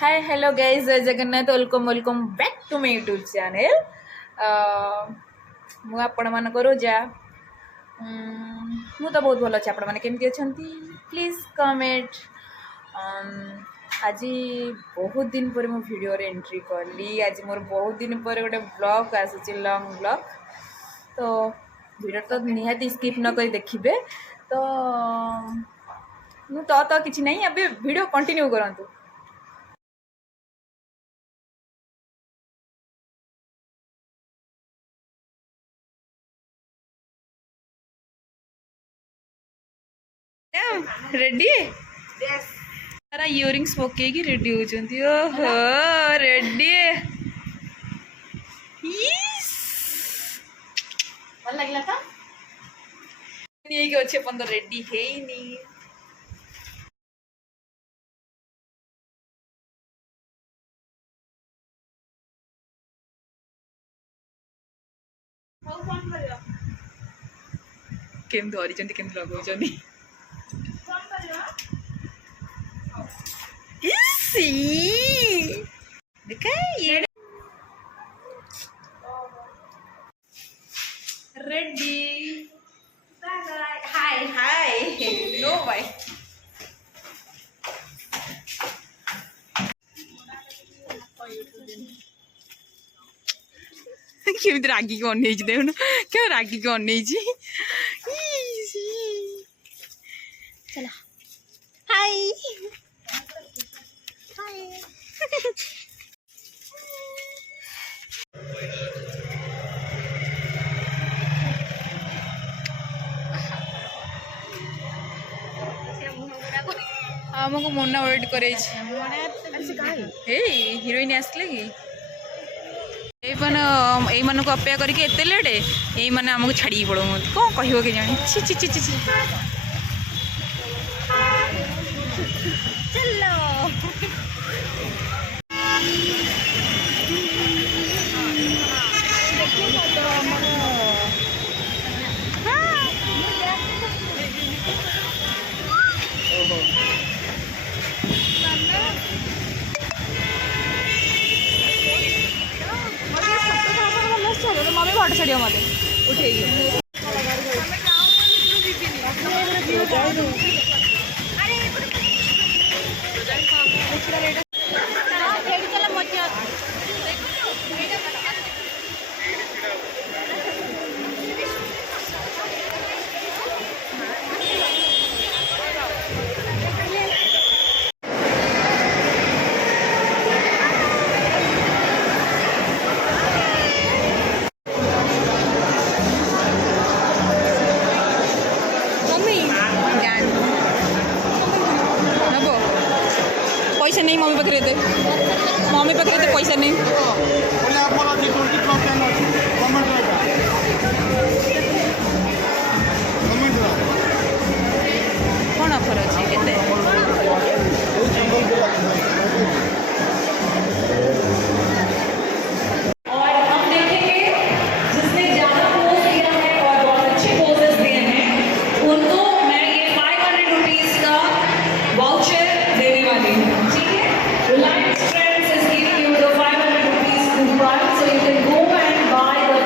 हाय hello guys, जय Jagannath. Welcome welcome back to my YouTube channel. मु आपण मान रोजा मु तो बहुत भल अच्छे। आपण मैंने केमती अच्छा प्लीज कमेंट। आज बहुत दिन पर मु वीडियो रे एंट्री कली। आज मोर बहुत दिन पर गोटे ब्लॉग आसी लॉन्ग ब्लॉग, तो वीडियो तो निहाती स्किप न कर देखिए। तो मु किसी नहीं, अभी वीडियो कंटिन्यू करंतु। रेडी सारा इयरिंग्स पकईकी रेडी होती। ओहो रेडी भल लगे तो नहीं अच्छे अपन तो रेडी है नहीं। केम धरी केम लगौଛନ୍ତି देखा ये रेडी। हाय हाय नो भाई केमी रागी को अन देखुन क्या रागी को अन चला। हाय हाय आमको मोना वेट करे हिरोइन आसले कि यही मान को अपेक्षा करके एत लेट यही मैंने आमको छाड़ी पड़ो कौन कह के जानी छि छि छि छि चलो मम्मी फोटो छाड़ मत उठे पैसा नहीं मम्मी पाखे दे मम्मी पाखे दे पैसा नहीं कौन ऑफर अच्छी केते Reliance Trends is giving you the 500 rupees coupon, so you can go and buy the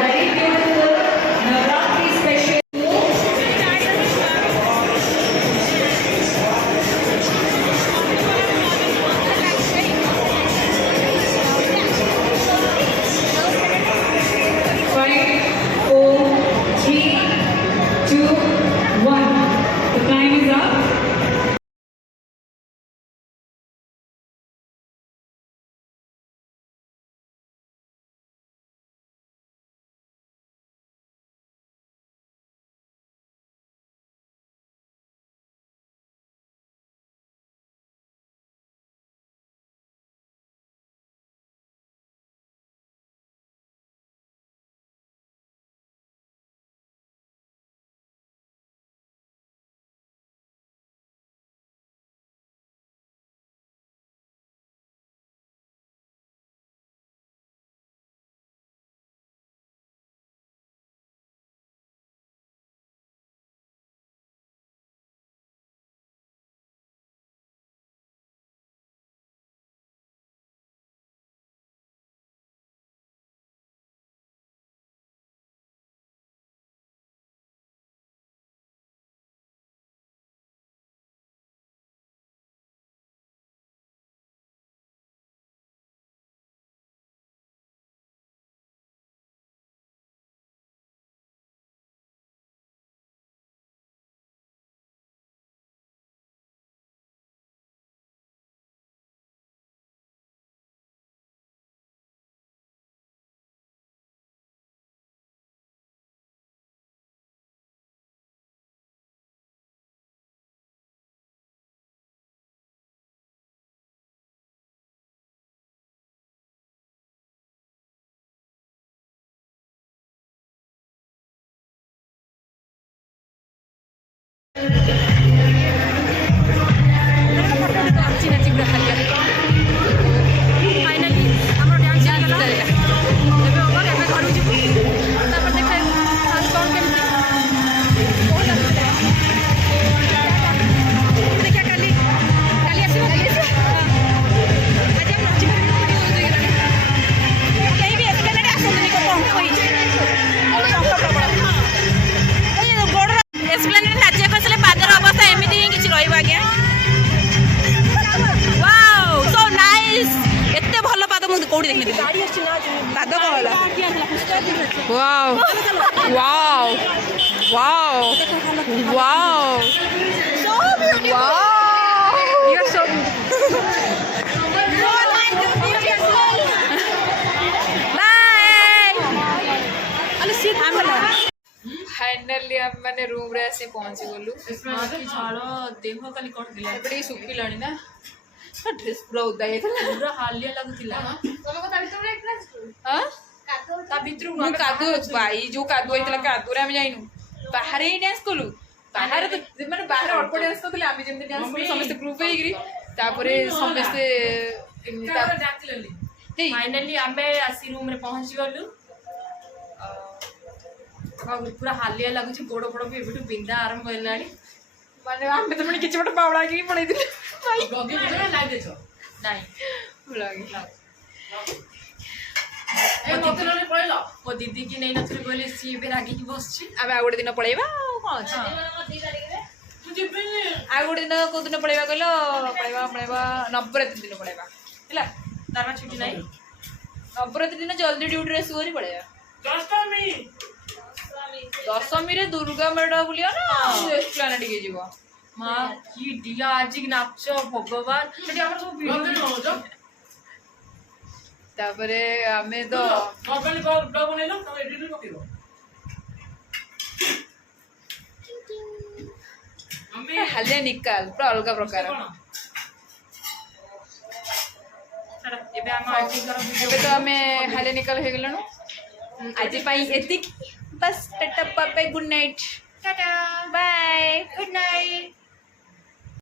देखने पाद कहला wow wow wow wow wow you are so finally हम मैंने रूम रे आसी पहुंची गलु झाड़ देह खाली कट दिला एपटे सुखिलानी ना ड्रेस पूरा उदा पूरा हालिया लगुला ता भितर मु कादु भाई जो कादु होइतला कादु रे हम जाइनु बाहर ही डांस कलु बाहर तो माने बाहर अल्प डांस करथले आमी जेमते डांस कलु समस्त ग्रुप हेगिरी तापरे समस्त फाइनली आमे आसी रूम रे पहुंची गलु पूरा हालिया लगुच गोड़ गोड़ भी एबटू बिंदा आरंभ होलानी माने आमे तो किछि बट बावळा की पळै दिले भाई गगे बिना लाग देछो नाही लागी ए मते पळेला मो दीदी की नहीं नथि बोली सी बे रागी की बसछि आमे आगोडे दिन पळैबा कोन अछि आ गोटे दिन को दिन पढ़ेगा कहलो पढ़ेगा नवरात्रि दिन पढ़ेगा है तार छुट्टी नहीं नवरात्रि दिन जल्दी ड्यूटी रे सुवरी पढ़ेगा दशमी रे दुर्गा मेढ़ बुलिया ना प्लान टिके जीवो मां की डिया आज नाच भगवान सेठी हमर सब वीडियो तापरे आमे तो मोबाइल पर ब्लॉग बनैलो त एडिट पकेबो मम्मी हाले निकाल पूरा अलग प्रकार एबे हम एडिटिंग कर वीडियो एबे तो हमें हाले निकाल हे गेलनु आज पाई एतिक बस tata bye good night tata bye good night